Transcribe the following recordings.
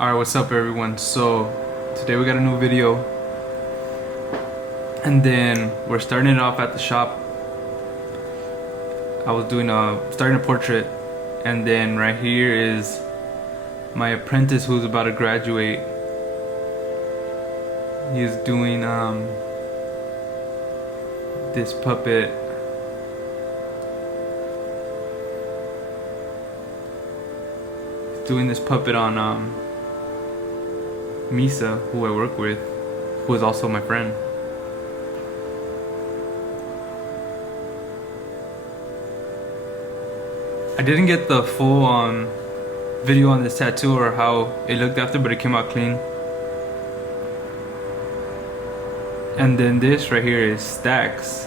Alright, what's up everyone? So today we got a new video, and then we're starting it off at the shop. I was starting a portrait, and then right here is my apprentice who's about to graduate. He's doing this puppet. He's doing this puppet on Misa, who I work with, who is also my friend. I didn't get the full video on this tattoo or how it looked after, but it came out clean. And then this right here is Stacks,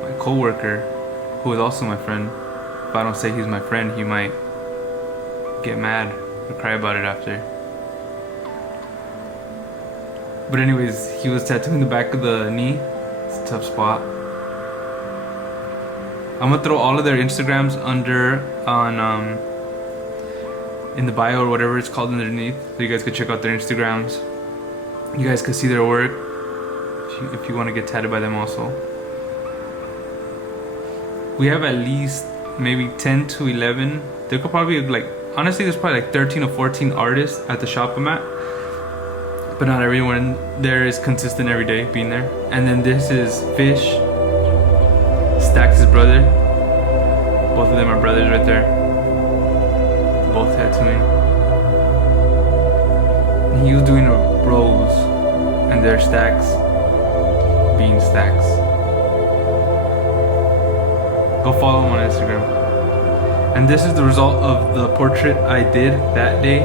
my co-worker, who is also my friend. If I don't say he's my friend, he might get mad or cry about it after. But anyways, he was tattooing the back of the knee. It's a tough spot. I'm gonna throw all of their Instagrams in the bio or whatever it's called underneath, so you guys can check out their Instagrams. You guys can see their work if you want to get tattooed by them also. We have at least maybe 10 to 11. There could probably honestly there's probably like 13 or 14 artists at the shop I'm at. But not everyone there is consistent every day being there. And then this is Fish, Stacks' brother. Both of them are brothers right there. Both tattooing. And he was doing a rose, and they're Stacks being Stacks. Go follow him on Instagram. And this is the result of the portrait I did that day.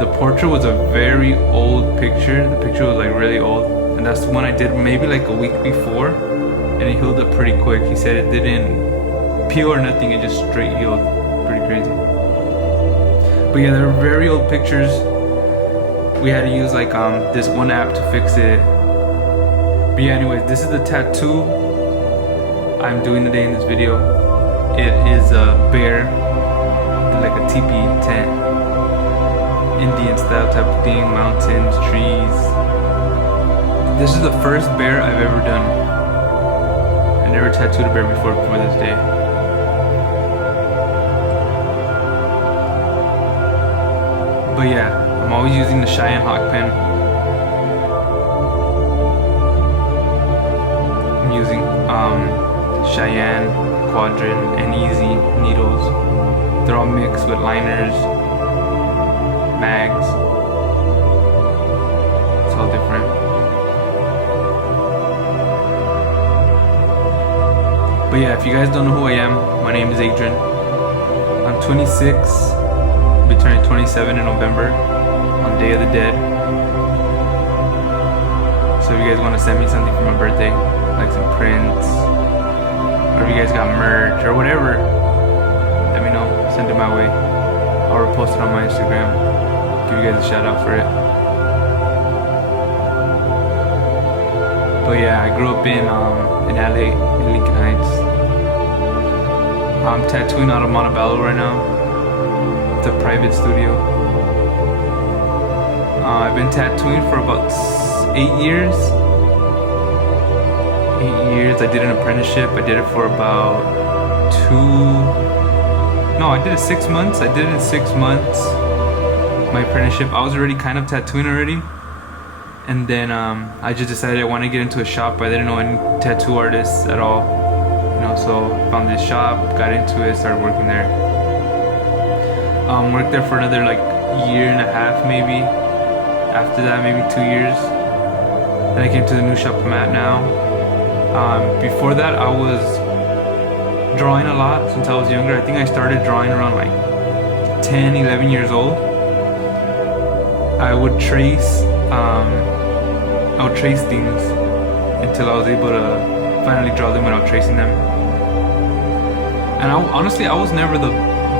The portrait was a very old picture. The picture was like really old, and that's the one I did maybe like a week before, and it healed up pretty quick. He said it didn't peel or nothing, it just straight healed. Pretty crazy. But yeah, they're very old pictures. We had to use like this one app to fix it. But yeah, anyways, this is the tattoo I'm doing today in this video. It is a bear, like a teepee tent, Indian style type of thing, mountains, trees. This is the first bear I've ever done. I never tattooed a bear before this day. But yeah, I'm always using the Cheyenne Hawk pen. I'm using Cheyenne, Quadrant, and Easy needles. They're all mixed with liners, mags. It's all different. But yeah, if you guys don't know who I am, my name is Adrian. I'm 26. I'll be turning 27 in November on Day of the Dead. So if you guys want to send me something for my birthday, like some prints, or if you guys got merch or whatever, let me know. Send it my way. I'll repost it on my Instagram. Give you guys a shout out for it. But yeah, I grew up in LA, in Lincoln Heights. I'm tattooing out of Montebello right now. It's a private studio. I've been tattooing for about 8 years. 8 years. I did an apprenticeship. I did it for about I did it 6 months. I did it in 6 months. My apprenticeship. I was already kind of tattooing already. And then I just decided I want to get into a shop. I didn't know any tattoo artists at all. So found this shop, got into it, started working there. Worked there for another like year and a half maybe. After that, maybe 2 years. Then I came to the new shop I'm at now. Before that, I was drawing a lot since I was younger. I think I started drawing around like 10, 11 years old. I would trace things until I was able to finally draw them without tracing them. And honestly, I was never the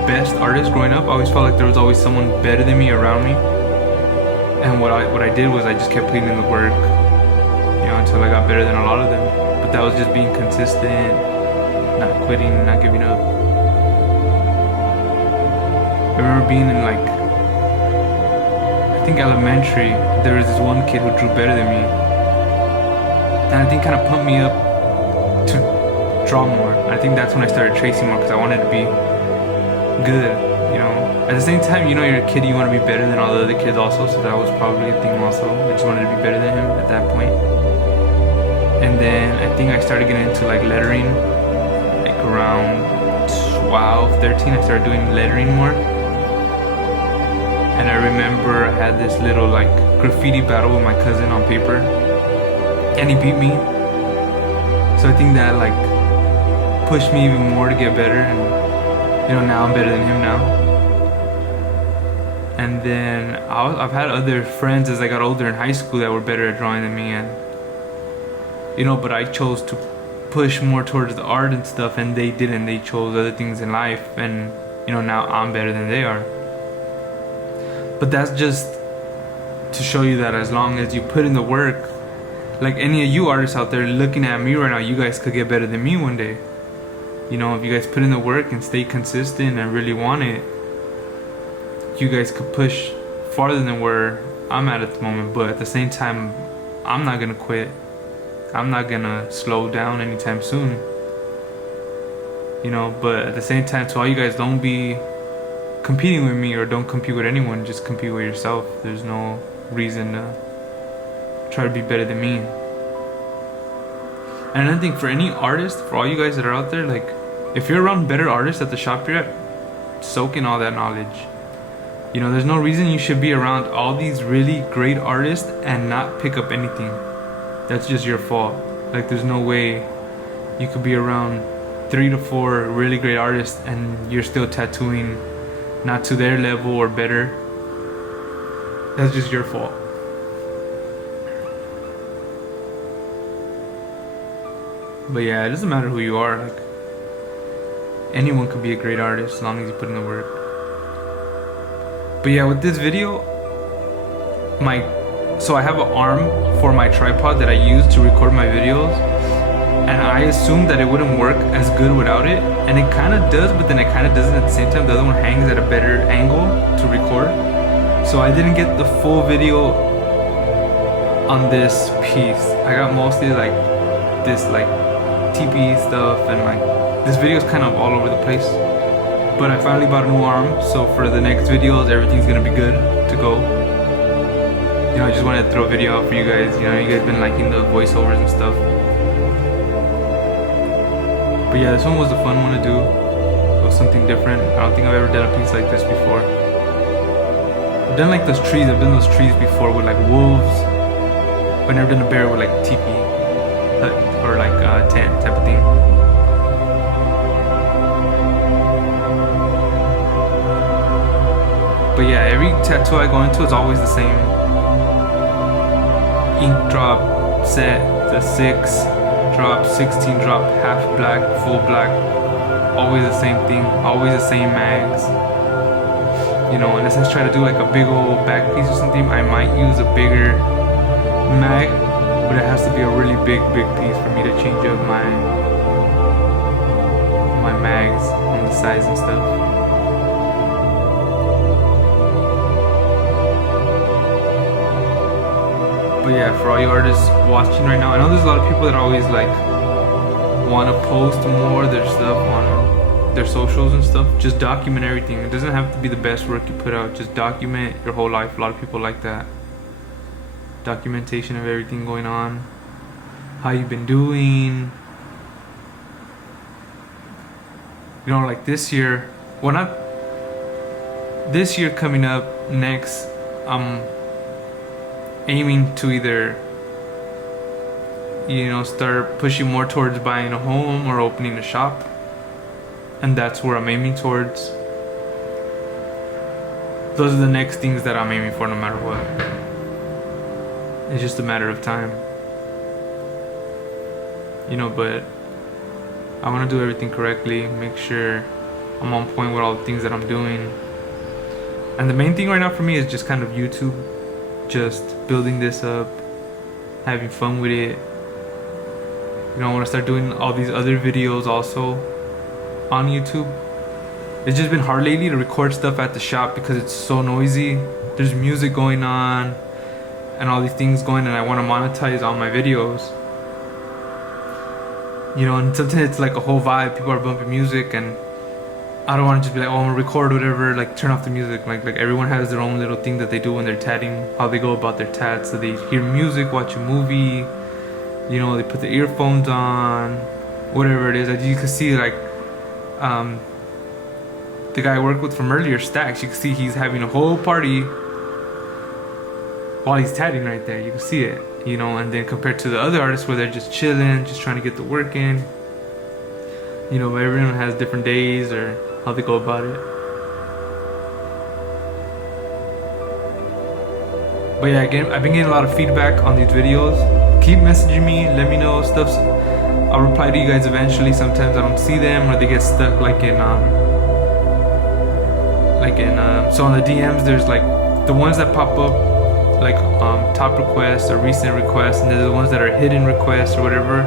best artist growing up. I always felt like there was always someone better than me around me. And what I did was I just kept putting in the work, until I got better than a lot of them. But that was just being consistent, not quitting, not giving up. remember being in like, I think elementary, there was this one kid who drew better than me. And I think kind of pumped me up to draw more. I think that's when I started tracing more because I wanted to be good, you know. At the same time, you know, you're a kid, you want to be better than all the other kids also, so that was probably a thing also. I just wanted to be better than him at that point. And then I think I started getting into like lettering, like around 12, 13, I started doing lettering more. And I remember I had this little like graffiti battle with my cousin on paper, and he beat me. So I think that like pushed me even more to get better, and you know, now I'm better than him now. And then I've had other friends as I got older in high school that were better at drawing than me, and you know, but I chose to push more towards the art and stuff, and they didn't. They chose other things in life, and you know, now I'm better than they are. But that's just to show you that as long as you put in the work, like any of you artists out there looking at me right now, you guys could get better than me one day. You know, if you guys put in the work and stay consistent and really want it, you guys could push farther than where I'm at the moment. But at the same time, I'm not gonna quit. I'm not gonna slow down anytime soon. You know, but at the same time, to all you guys, don't be competing with me or don't compete with anyone, just compete with yourself. There's no reason to try to be better than me. And another thing, for any artist, for all you guys that are out there, like if you're around better artists at the shop you're at, soak in all that knowledge. You know, there's no reason you should be around all these really great artists and not pick up anything. That's just your fault. Like there's no way you could be around 3 to 4 really great artists and you're still tattooing not to their level or better. That's just your fault. But yeah, it doesn't matter who you are. Like anyone could be a great artist as long as you put in the work. But yeah, with this video, so I have an arm for my tripod that I use to record my videos, and I assumed that it wouldn't work as good without it, and it kind of does, but then it kind of doesn't at the same time. The other one hangs at a better angle to record, so I didn't get the full video on this piece. I got mostly like this like TP stuff, and like this video is kind of all over the place. But I finally bought a new arm, so for the next videos, everything's gonna be good to go. You know, I just wanted to throw a video out for you guys. You know, you guys been liking the voiceovers and stuff. But yeah, this one was a fun one to do. It was something different. I don't think I've ever done a piece like this before. I've done like those trees. I've done those trees before with like wolves. But I've never done a bear with like teepee hut or like tent type of thing. But yeah, every tattoo I go into is always the same. Ink drop, set, the 6 drop, 16 drop, half black, full black. Always the same thing, always the same mags. You know, unless I try to do like a big old back piece or something, I might use a bigger mag, but it has to be a really big piece for me to change up my mags on the size and stuff. But yeah, for all you artists watching right now, I know there's a lot of people that always like want to post more of their stuff on their socials and stuff. Just document everything. It doesn't have to be the best work you put out. Just document your whole life. A lot of people like that. Documentation of everything going on, how you've been doing. You know, like this year, well, not this year coming up next, I'm aiming to either, you know, start pushing more towards buying a home or opening a shop, and that's where I'm aiming towards. Those are the next things that I'm aiming for, no matter what. It's just a matter of time, you know. But I want to do everything correctly, make sure I'm on point with all the things that I'm doing. And the main thing right now for me is just kind of YouTube, just building this up, having fun with it. You know, I want to start doing all these other videos also on YouTube, it's just been hard lately to record stuff at the shop because it's so noisy. There's music going on and all these things going, and I want to monetize all my videos. You know, and sometimes it's like a whole vibe. People are bumping music, and I don't want to just be like, oh, I'm gonna record whatever, like turn off the music. Like everyone has their own little thing that they do when they're tatting, how they go about their tats. So they hear music, watch a movie, you know, they put the earphones on, whatever it is. As you can see, like, the guy I worked with from earlier, Stacks, you can see he's having a whole party while he's tatting right there. You can see it, you know. And then compared to the other artists where they're just chilling, just trying to get the work in, you know, but everyone has different days or how they go about it. But yeah, again, I've been getting a lot of feedback on these videos. Keep messaging me, let me know stuff. I'll reply to you guys eventually. Sometimes I don't see them, or they get stuck like in so on the DMs there's like the ones that pop up like top requests or recent requests, and there's the ones that are hidden requests or whatever,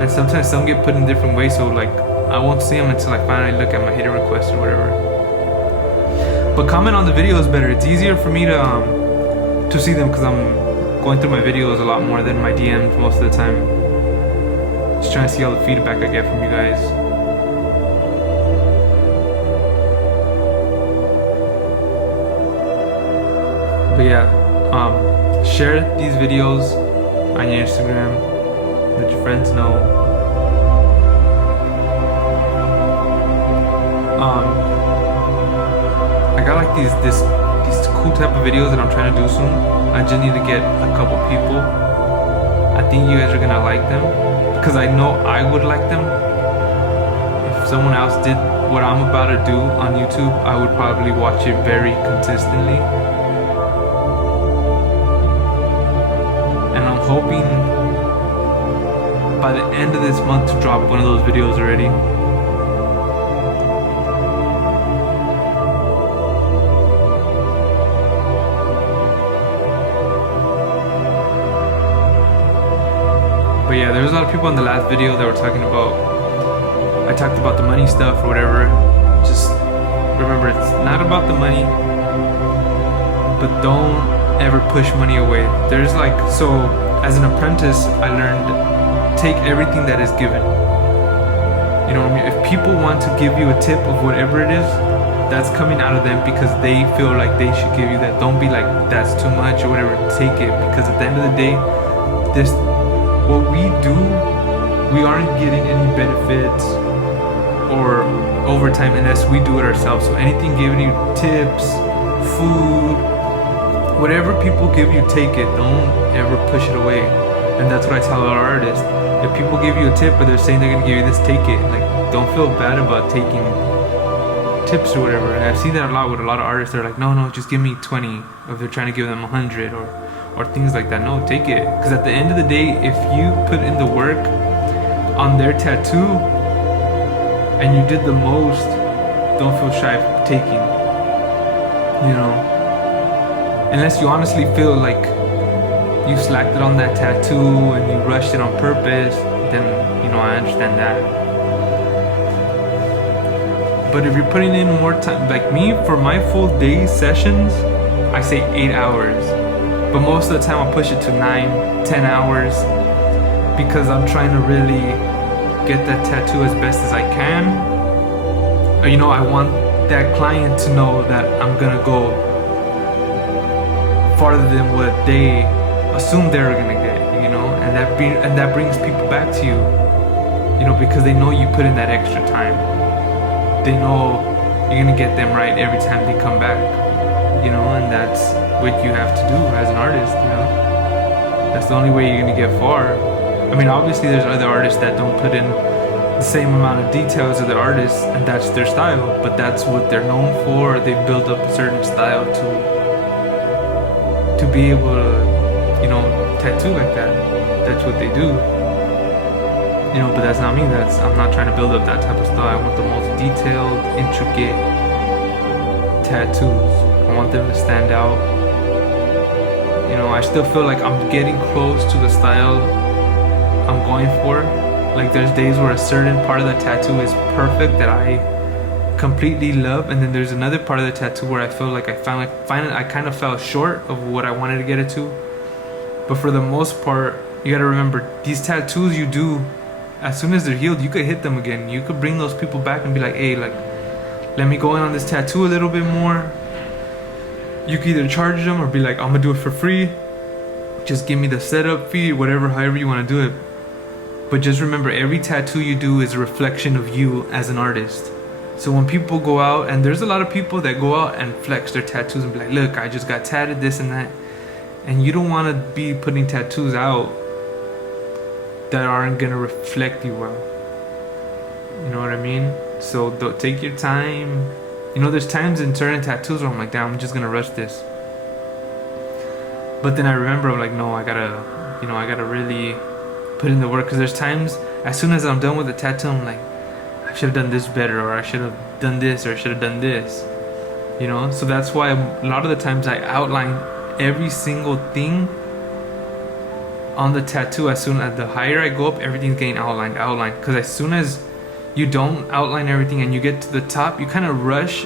and sometimes some get put in different ways, so like I won't see them until I finally look at my hidden requests or whatever. But comment on the videos better. It's easier for me to see them because I'm going through my videos a lot more than my DMs most of the time. Just trying to see all the feedback I get from you guys. But yeah, share these videos on your Instagram. Let your friends know. I got like these cool type of videos that I'm trying to do soon. I just need to get a couple people. I think you guys are gonna like them because I know I would like them. If someone else did what I'm about to do on YouTube, I would probably watch it very consistently. And I'm hoping by the end of this month to drop one of those videos already. But yeah, there was a lot of people in the last video that were talking about, I talked about the money stuff or whatever. Just remember, it's not about the money, but don't ever push money away. There's like, so as an apprentice, I learned take everything that is given. You know what I mean? If people want to give you a tip of whatever it is, that's coming out of them because they feel like they should give you that. Don't be like, that's too much or whatever. Take it, because at the end of the day, what we do, we aren't getting any benefits or overtime unless we do it ourselves. So anything giving you tips, food, whatever people give you, take it. Don't ever push it away. And that's what I tell our artists. If people give you a tip or they're saying they're gonna give you this, take it. Like, don't feel bad about taking tips or whatever. And I've seen that a lot with a lot of artists. They're like, no, just give me 20. Or if they're trying to give them 100 or things like that. No, take it. Because at the end of the day, if you put in the work on their tattoo and you did the most, don't feel shy of taking. You know, unless you honestly feel like you slacked it on that tattoo and you rushed it on purpose, then, you know, I understand that. But if you're putting in more time, like me, for my full day sessions, I say 8 hours. But most of the time I'll push it to 9-10 hours because I'm trying to really get that tattoo as best as I can. You know, I want that client to know that I'm gonna go farther than what they assume they're gonna get, you know, and that brings people back to you, you know, because they know you put in that extra time. They know you're gonna get them right every time they come back, you know, and that's what you have to do as an artist, you know. That's the only way you're gonna get far. I mean, obviously there's other artists that don't put in the same amount of details as the artists, and that's their style, but that's what they're known for. They build up a certain style to be able to, you know, tattoo like that. That's what they do. You know, but that's not me. I'm not trying to build up that type of style. I want the most detailed, intricate tattoos. I want them to stand out. You know, I still feel like I'm getting close to the style I'm going for. Like, there's days where a certain part of the tattoo is perfect that I completely love, and then there's another part of the tattoo where I feel like I kind of fell short of what I wanted to get it to. But for the most part, you gotta remember, these tattoos you do, as soon as they're healed, you could hit them again. You could bring those people back and be like, hey, like, let me go in on this tattoo a little bit more. You could either charge them or be like, I'm gonna do it for free. Just give me the setup fee, whatever, however you wanna do it. But just remember, every tattoo you do is a reflection of you as an artist. So when people go out, and there's a lot of people that go out and flex their tattoos and be like, look, I just got tatted this and that. And you don't want to be putting tattoos out that aren't going to reflect you well. You know what I mean? So take your time. You know, there's times in certain tattoos where I'm like, damn, I'm just going to rush this. But then I remember, I'm like, no, I gotta really put in the work. Because there's times, as soon as I'm done with the tattoo, I'm like, I should have done this better, or I should have done this, or I should have done this. You know? So that's why a lot of the times I outline every single thing on the tattoo. As soon as the higher I go up, everything's getting outlined. Because as soon as you don't outline everything and you get to the top, you kind of rush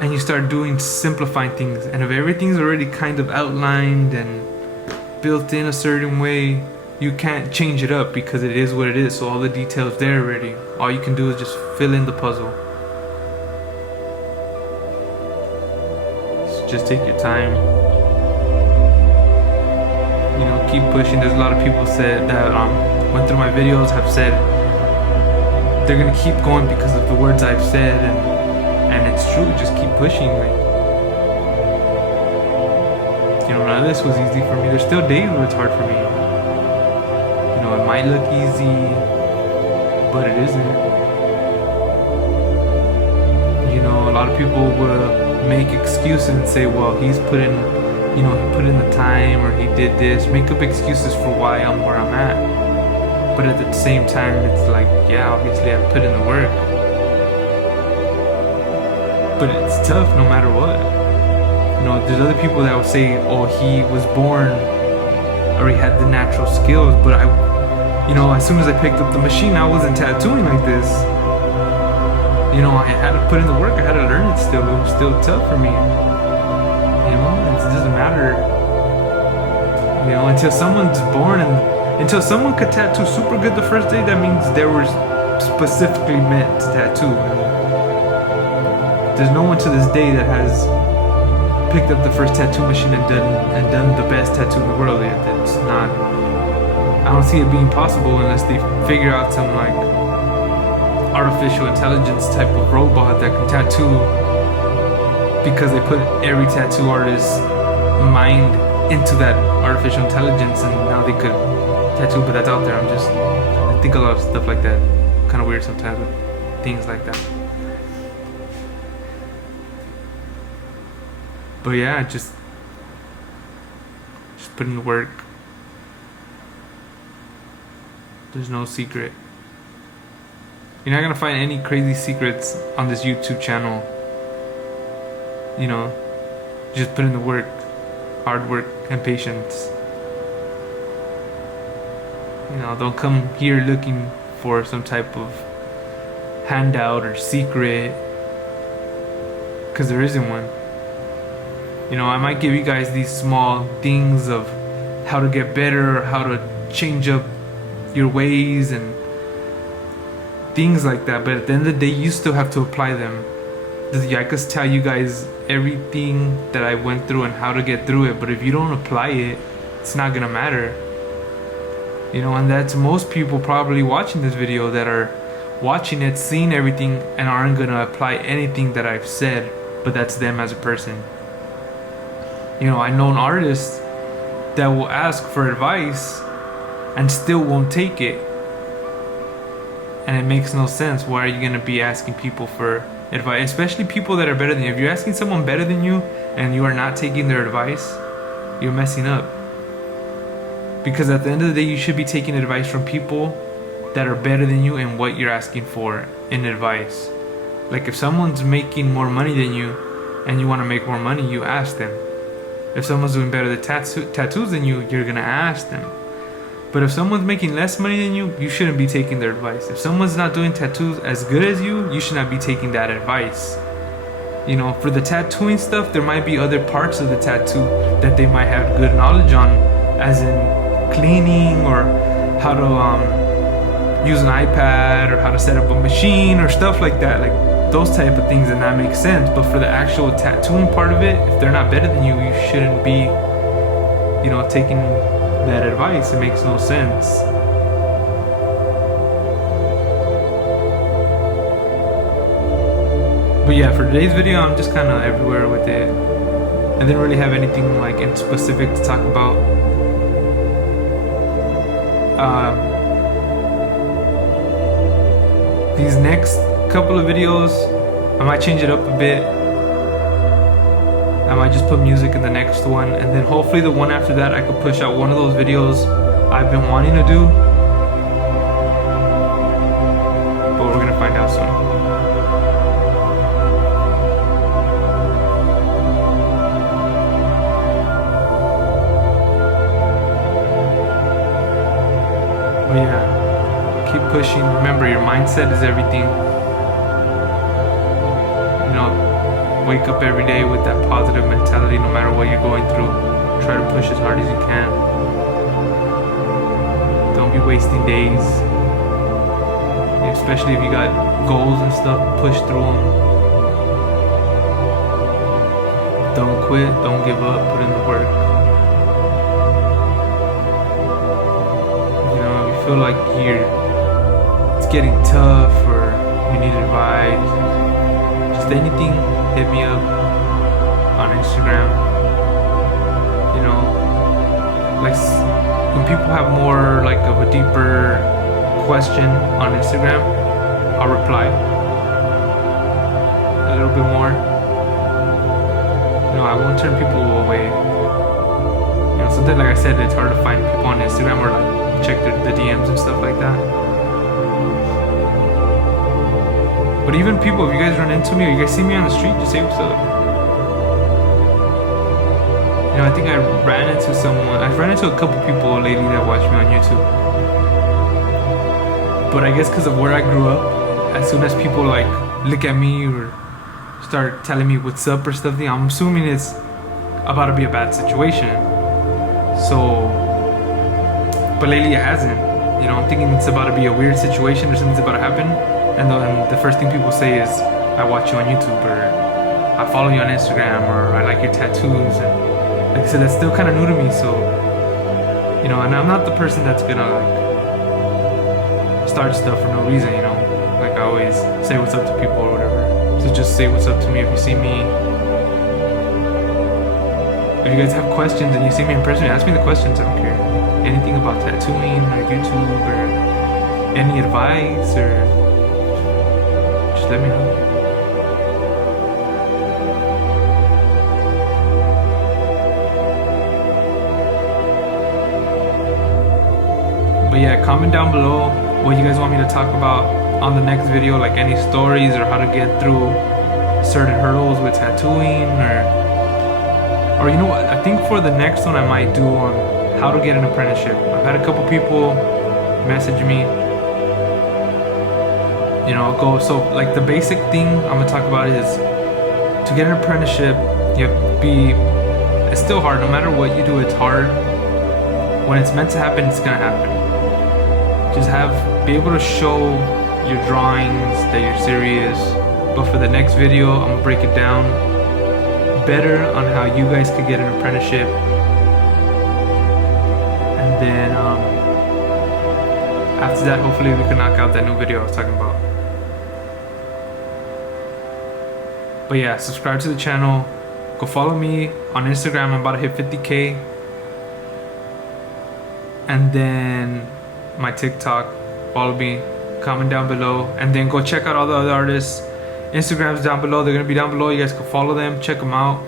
and you start simplifying things. And if everything's already kind of outlined and built in a certain way, you can't change it up because it is what it is. So all the details there already. All you can do is just fill in the puzzle. So just take your time. You know, keep pushing. There's a lot of people said that went through my videos have said they're gonna keep going because of the words I've said, and it's true. Just keep pushing. Like, you know, none of this was easy for me. There's still days where it's hard for me. You know, it might look easy, but it isn't. You know, a lot of people will make excuses and say, well, he put in the time, or he did this, make up excuses for why I'm where I'm at. But at the same time, it's like, yeah, obviously I put in the work. But it's tough no matter what. You know, there's other people that will say, oh, he was born, or he had the natural skills, but as soon as I picked up the machine, I wasn't tattooing like this. You know, I had to put in the work, I had to learn it still. It was still tough for me. You know, it doesn't matter. You know, until someone's born and until someone could tattoo super good the first day, that means they were specifically meant to tattoo. There's no one to this day that has picked up the first tattoo machine and done the best tattoo in the world yet. It's not. I don't see it being possible unless they figure out some like artificial intelligence type of robot that can tattoo, because they put every tattoo artist's mind into that artificial intelligence, and now they could tattoo. But that's out there. I think a lot of stuff like that, kind of weird sometimes with things like that. But yeah, just put in the work. There's no secret. You're not gonna find any crazy secrets on this YouTube channel. You know, just put in the work, hard work and patience. You know, don't come here looking for some type of handout or secret, because there isn't one. You know, I might give you guys these small things of how to get better, or how to change up your ways and things like that, but at the end of the day, you still have to apply them. I could tell you guys everything that I went through and how to get through it, but if you don't apply it, it's not gonna matter. You know, and that's most people probably watching this video that are watching it, seeing everything, and aren't gonna apply anything that I've said, but that's them as a person. You know, I know artists that will ask for advice and still won't take it. And it makes no sense. Why are you going to be asking people for advice? Especially people that are better than you. If you're asking someone better than you and you are not taking their advice, you're messing up. Because at the end of the day, you should be taking advice from people that are better than you in what you're asking for in advice. Like if someone's making more money than you and you want to make more money, you ask them. If someone's doing better at tattoos than you, you're going to ask them. But if someone's making less money than you shouldn't be taking their advice. If someone's not doing tattoos as good as you should not be taking that advice. You know, for the tattooing stuff, there might be other parts of the tattoo that they might have good knowledge on, as in cleaning or how to use an iPad or how to set up a machine or stuff like that. Like those type of things, and that makes sense. But for the actual tattooing part of it, if they're not better than you shouldn't be, you know, taking that advice. It makes no sense. But yeah, for today's video, I'm just kind of everywhere with it. I didn't really have anything like in specific to talk about. These next couple of videos, I might change it up a bit. I might just put music in the next one, and then hopefully the one after that I could push out one of those videos I've been wanting to do. But we're gonna find out soon. But yeah, keep pushing. Remember, your mindset is everything. You know, wake up every day with that positive mentality no matter what you're going through. Try to push as hard as you can. Don't be wasting days. Especially if you got goals and stuff, push through them. Don't quit, don't give up, put in the work. You know, if you feel like it's getting tough or you need advice, just anything, hit me up on Instagram. You know, like when people have more like of a deeper question on Instagram, I'll reply a little bit more. You know, I won't turn people away. You know, sometimes, like I said, it's hard to find people on Instagram or like check the DMs and stuff like that. But even people, if you guys run into me or you guys see me on the street, just say what's up. You know, I think I ran into a couple people lately that watch me on YouTube. But I guess because of where I grew up, as soon as people like look at me or start telling me what's up or stuff, I'm assuming it's about to be a bad situation. So, but lately it hasn't. You know, I'm thinking it's about to be a weird situation or something's about to happen. And then the first thing people say is, I watch you on YouTube, or I follow you on Instagram, or I like your tattoos. And like I said, that's still kind of new to me. So, you know, and I'm not the person that's gonna like start stuff for no reason, you know. Like I always say what's up to people or whatever. So just say what's up to me if you see me. If you guys have questions and you see me in person, ask me the questions. I don't care. Anything about tattooing or YouTube or any advice, or just let me know. But yeah, comment down below what you guys want me to talk about on the next video, like any stories or how to get through certain hurdles with tattooing, or you know what, I think for the next one I might do on how to get an apprenticeship. I've had a couple people message me, you know, so like the basic thing I'm gonna talk about is to get an apprenticeship, it's still hard. No matter what you do, it's hard. When it's meant to happen, it's gonna happen. Just be able to show your drawings that you're serious. But for the next video, I'm gonna break it down better on how you guys could get an apprenticeship. And then after that, hopefully we can knock out that new video I was talking about. But yeah, subscribe to the channel. Go follow me on Instagram. I'm about to hit 50K. And then my TikTok, follow me, comment down below, and then go check out all the other artists' Instagrams down below. They're gonna be down below. You guys can follow them, check them out.